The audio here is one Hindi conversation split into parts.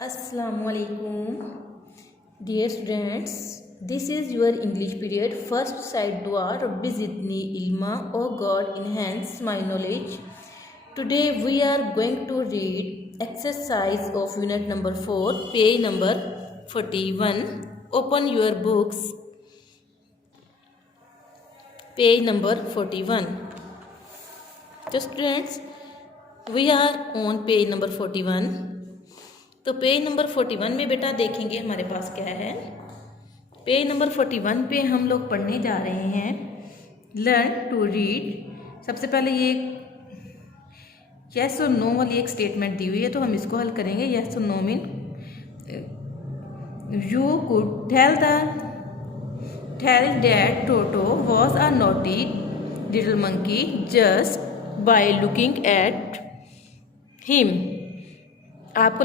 Assalamualaikum. Dear students, this is your English period. First side dua Rabbi zidni ilma. Oh God, enhance my knowledge. Today we are going to read exercise of unit number 4, page number 41. Open your books. Page number 41. So students, we are on page number 41. तो पेज नंबर 41 में बेटा देखेंगे हमारे पास क्या है। पेज नंबर 41 पे हम लोग पढ़ने जा रहे हैं लर्न टू रीड। सबसे पहले ये यस और नो वाली एक स्टेटमेंट दी हुई है, तो हम इसको हल करेंगे। यस और no mean you could tell that Toto was a naughty little monkey just by looking at him. आपको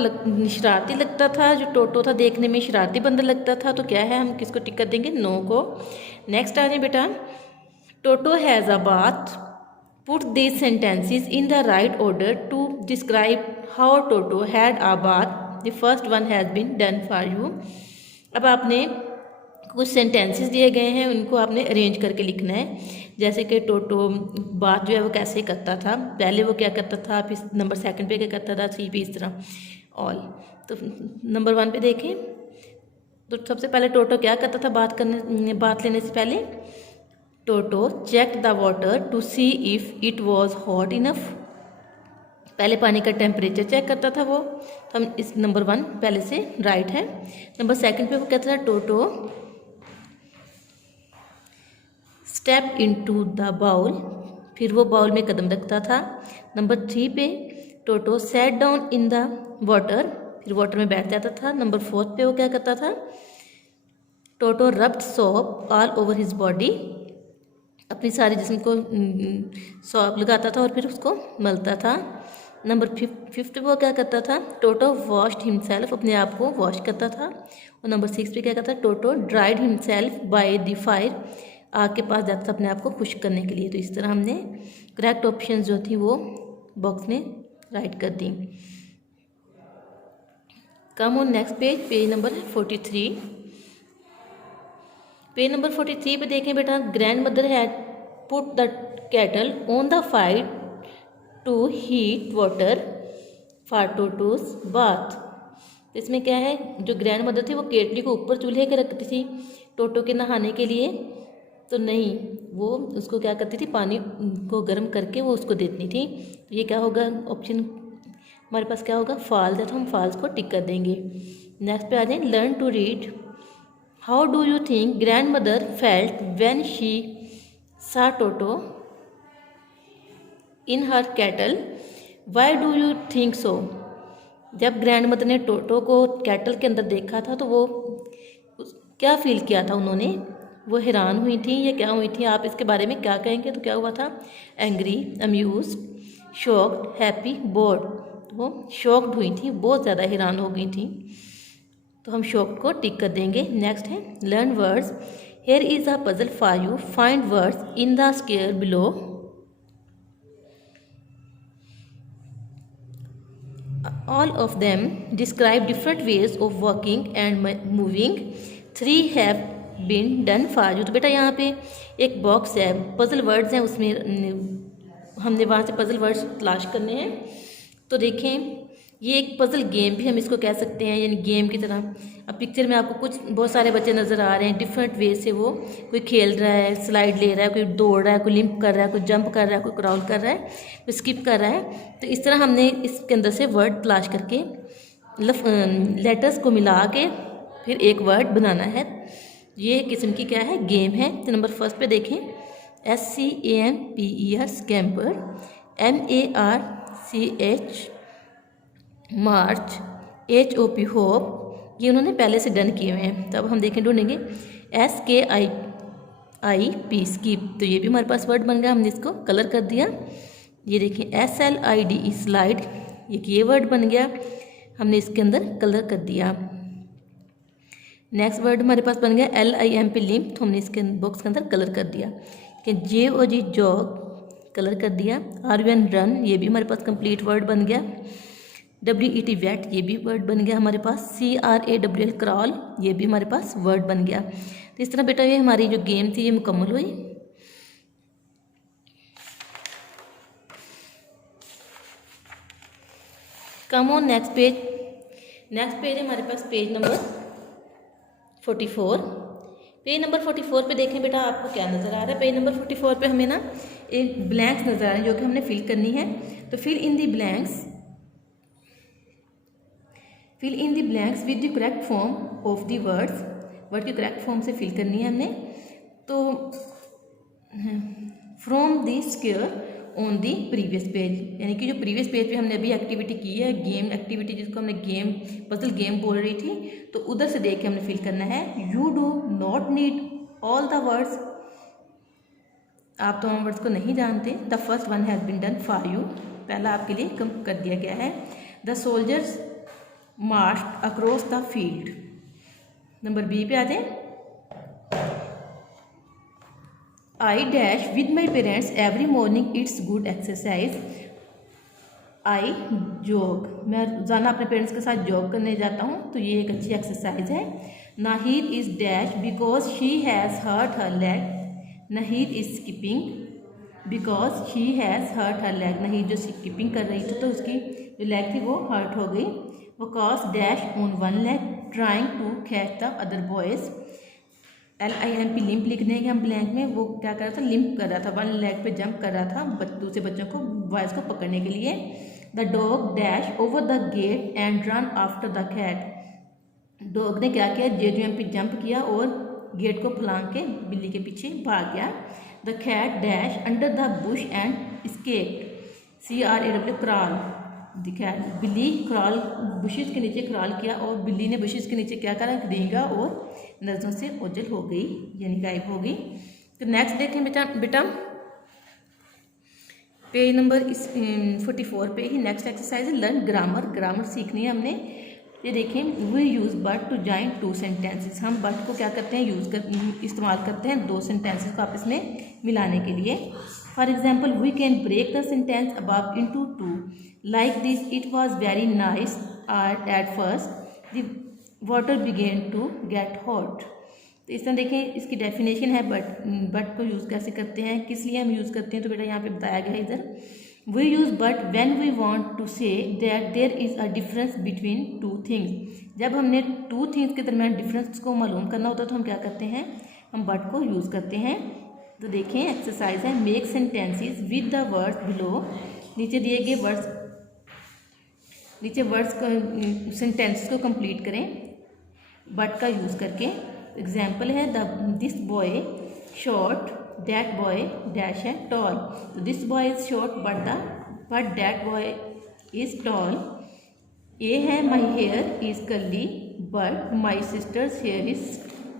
शरारती लगता था, जो टोटो था देखने में शरारती बंदर लगता था, तो क्या है, हम किसको टिक कर देंगे, नो को। नेक्स्ट आ जाए बेटा, Toto has a bath. Put these sentences in the right order to describe how Toto had a bath. The first one has been done for you. अब आपने कुछ सेंटेंसेस दिए गए हैं, उनको आपने अरेंज करके लिखना है। जैसे कि टोटो बात जो है वो कैसे करता था, पहले वो क्या करता था, आप इस नंबर 2 पे क्या करता था, 3 पे इस तरह ऑल। तो नंबर 1 पे देखें तो सबसे पहले टोटो क्या करता था बात लेने से पहले, Toto check the water to see if it was hot enough. पहले पानी का टेम्परेचर चेक करता था वो। तो हम इस नंबर 1 पहले से राइट है। नंबर 2 पे वो कहता था टोटो स्टेप इनटू द बाउल, फिर वो बाउल में कदम रखता था। नंबर 3 पे Toto sat down in the water, फिर वाटर में बैठ जाता था। नंबर 4 पे वो क्या करता था, Toto rubbed soap all over his body, अपनी सारी जिस्म को सोप लगाता था और फिर उसको मलता था। नंबर 5 पे वो क्या करता था, टोटो वॉश्ड हिमसेल्फ, अपने आप को वॉश करता था। और नंबर 6 पे क्या करता था, Toto dried himself by the fire, आग के पास जाता था अपने आप को खुश करने के लिए। तो इस तरह हमने करेक्ट ऑप्शन जो थी वो बॉक्स में राइट कर दी। Come on next page, page number 43। Page number 43 पे देखें बेटा, grandmother had put the kettle on the fire to heat water for Toto's bath. इसमें क्या है, जो ग्रैंड मदर थी वो केटली को ऊपर चूल्हे के रखती थी टोटो के नहाने के लिए, तो नहीं, वो उसको क्या करती थी, पानी को गर्म करके वो उसको देती थी। तो ये क्या होगा, ऑप्शन हमारे पास क्या होगा, फॉल्स है, तो हम फॉल्स को टिक कर देंगे। नेक्स्ट पे आ जाए learn to read. How do you think grandmother felt when she saw Toto in her kettle, why do you think so. जब ग्रैंड मदर ने टोटो को कैटल के अंदर देखा था तो वो क्या फील किया था उन्होंने, वो हैरान हुई थी या क्या हुई थी, आप इसके बारे में क्या कहेंगे। तो क्या हुआ था, angry, amuse, shocked, happy, bored. वो शॉक्ड हुई थी, बहुत ज़्यादा हैरान हो गई थी, तो हम शॉक्ड को टिक कर देंगे। नेक्स्ट है learn words. Here is a puzzle for you, find words in the square below. All of them describe different ways of walking and moving. 3 have been done for you। तो बेटा यहाँ पे एक बॉक्स है, पजल वर्ड्स हैं, उसमें हमने वहाँ से पजल वर्ड्स तलाश करने हैं। तो देखें, ये एक पजल गेम भी हम इसको कह सकते हैं, यानी गेम की तरह। अब पिक्चर में आपको कुछ बहुत सारे बच्चे नज़र आ रहे हैं, डिफरेंट वे से वो कोई खेल रहा है, स्लाइड ले रहा है, कोई दौड़ रहा है, कोई लिम्प कर रहा है, कोई जंप कर रहा है, कोई क्रॉल कर रहा है, कोई स्किप कर रहा है। तो इस तरह हमने इसके अंदर से वर्ड तलाश करके लेटर्स को मिला के फिर एक वर्ड बनाना है। ये किस्म की क्या है, गेम है। तो नंबर 1 पे देखें, SCAMPER स्कैम्पर, MARCH मार्च, HOP होप, ये उन्होंने पहले से डन किए हुए हैं। तब हम देखें ढूंढेंगे SKIP स्किप, तो ये भी हमारे पास वर्ड बन गया, हमने इसको कलर कर दिया। ये देखिए SLIDE स्लाइड, ये वर्ड बन गया, हमने इसके अंदर कलर कर दिया। नेक्स्ट वर्ड हमारे पास बन गया LIMP लिम्प, तो हमने इसके बॉक्स के अंदर कलर कर दिया। JOG जॉग, कलर कर दिया। RUN रन, ये भी हमारे पास कंप्लीट वर्ड बन गया। WET वेट, ये भी वर्ड बन गया हमारे पास। CRAWL क्रॉल, ये भी हमारे पास वर्ड बन गया। तो इस तरह बेटा ये हमारी जो गेम थी ये मुकम्मल हुई। कम on next page. Next page है हमारे पास पेज नंबर 44। पेज नंबर 44 पे देखें बेटा आपको क्या नज़र आ रहा है। पेज नंबर 44 पे हमें ना एक ब्लैंक्स नज़र आ रहे हैं जो कि हमने फिल करनी है। तो fill in the blanks with the correct form of the words. Words की करेक्ट फॉर्म से फिल करनी है हमने। तो from the square on the previous page, यानी कि जो प्रीवियस पेज पे हमने अभी एक्टिविटी की है, गेम एक्टिविटी जिसको हमने गेम पजल गेम बोल रही थी, तो उधर से देख के हमने फिल करना है। You do not need all the words, आप तमाम वर्ड्स को नहीं जानते। The first one has been done for you, पहला आपके लिए कम कर दिया गया है। The soldiers march across the field. Number B पे आ जाए। I dash with my parents every morning, it's good exercise. I jog, मैं रोज़ाना अपने पेरेंट्स के साथ जॉग करने जाता हूँ, तो ये एक अच्छी एक्सरसाइज है। Nahid is dash because she has hurt her leg. Nahid is skipping because she has hurt her leg. Nahid जो स्किपिंग कर रही थी तो उसकी जो लेग थी वो हर्ट हो गई। Waqas dash on one leg trying to catch the other boys. LIMP limp लिखने के हम ब्लैंक में, वो क्या कर रहा था, लिम्प कर रहा था, वन लेग पे जंप कर रहा था दूसरे बच्चों को, बॉयज़ को पकड़ने के लिए। The dog dash over the gate and run after the cat. Dog ने क्या किया, JUMP पे जंप किया और गेट को फलांग के बिल्ली के पीछे भाग गया। The cat dash under the bush and escaped. CRAW crawl. दिखा, बिल्ली क्रॉल बुशेस के नीचे क्रॉल किया और बिल्ली ने बुशेस के नीचे क्या करा, रेंगा और नज़रों से ओझल हो गई, यानी गायब हो गई। तो नेक्स्ट देखें बेटा पेज नंबर 44 पे ही नेक्स्ट एक्सरसाइज है लर्न ग्रामर। ग्रामर सीखनी है हमने। ये देखें, we use but to join two sentences. हम बट को क्या करते हैं, इस्तेमाल करते हैं दो सेंटेंसेस को आपस में मिलाने के लिए। For example, we can break the sentence above into two like this. It was very nice at first, the water began to get hot. तो इस तरह देखें, इसकी डेफिनेशन है बट को यूज़ कैसे करते हैं, किस लिए हम यूज़ करते हैं। तो बेटा यहाँ पे बताया गया है इधर, we use but when we want to say that there is a difference between two things. जब हमने टू थिंग्स के दरमियान डिफरेंस को मालूम करना होता है तो हम क्या करते हैं, हम बट को यूज़ करते हैं। तो देखें एक्सरसाइज है, make sentences with the words below. नीचे दिए गए वर्ड्स को, सेंटेंसेस को कंप्लीट करें बट का यूज़ करके। एग्जाम्पल है, this boy short, that boy dash है टॉल। तो this boy is short but that boy is tall. ए है, my hair is curly but my sister's hair is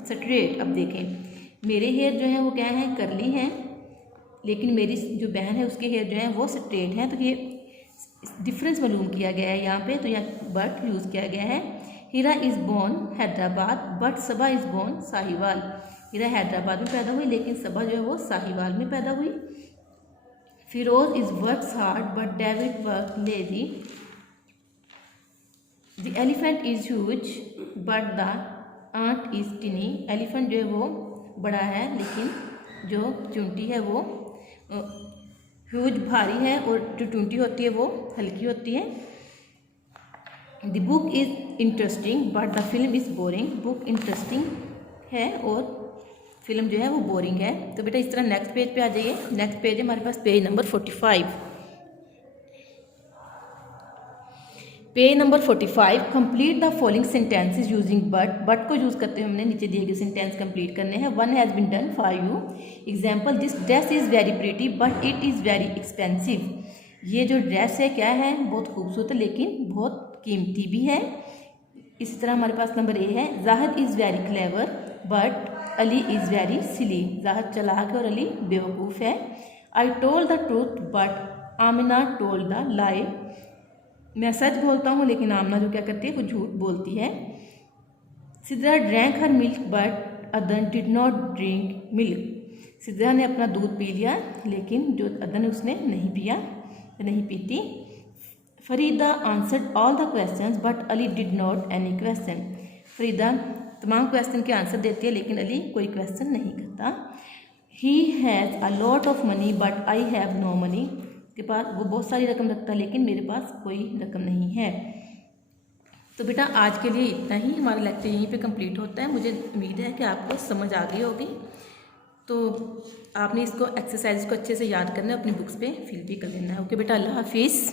straight. अब देखें, मेरे हेयर जो है वो क्या है, करली हैं, लेकिन मेरी जो बहन है उसके हेयर जो है वो स्ट्रेट हैं। तो ये डिफरेंस मालूम किया गया है यहाँ पे, तो यहाँ बट यूज़ किया गया है। Heera is born Hyderabad but Saba is born Sahiwal. Heera Hyderabad में पैदा हुई लेकिन सबा जो है वो साहिवाल में पैदा हुई। Feroz is works hard but David work lazy. The elephant is huge but the ant is tiny. Elephant जो है वो बड़ा है लेकिन जो चुंटी है वो ह्यूज भारी है और जो चुंटी होती है वो हल्की होती है। The book is interesting but the film is boring. Book interesting है और फिल्म जो है वो बोरिंग है। तो बेटा इस तरह नेक्स्ट पेज पे आ जाइए। नेक्स्ट पेज है हमारे पास page number 45। Page number 45, complete the following sentences using but को यूज़ करते हुए हमने नीचे दिए गए सेंटेंस कंप्लीट करने हैं। One has been done for you. Example, this dress is very pretty but it is very expensive. ये जो ड्रेस है क्या है, बहुत खूबसूरत है लेकिन बहुत कीमती भी है। इसी तरह हमारे पास नंबर ए है, Zahid is very clever but Ali is very silly. Zahid चालाक है और अली बेवकूफ़ है। I told the truth but Amina told the लाई। मैं सच बोलता हूँ लेकिन आमना जो क्या करती है वो झूठ बोलती है। Sidra drank her milk but Adan did not drink milk. Sidra ने अपना दूध पी लिया लेकिन जो अदन उसने नहीं पिया, नहीं पीती। Farida answered all the questions but Ali did not any question. Farida तमाम क्वेश्चन के आंसर देती है लेकिन अली कोई क्वेश्चन नहीं करता। He has a lot of money but I have no money. के पास वो बहुत सारी रकम रखता है लेकिन मेरे पास कोई रकम नहीं है। तो बेटा आज के लिए इतना ही, हमारा लेक्चर यहीं पे कंप्लीट होता है। मुझे उम्मीद है कि आपको समझ आ गई होगी। तो आपने इसको एक्सरसाइज को अच्छे से याद करना है, अपनी बुक्स पे फिल भी कर लेना है। ओके बेटा, अल्लाह हाफिज़।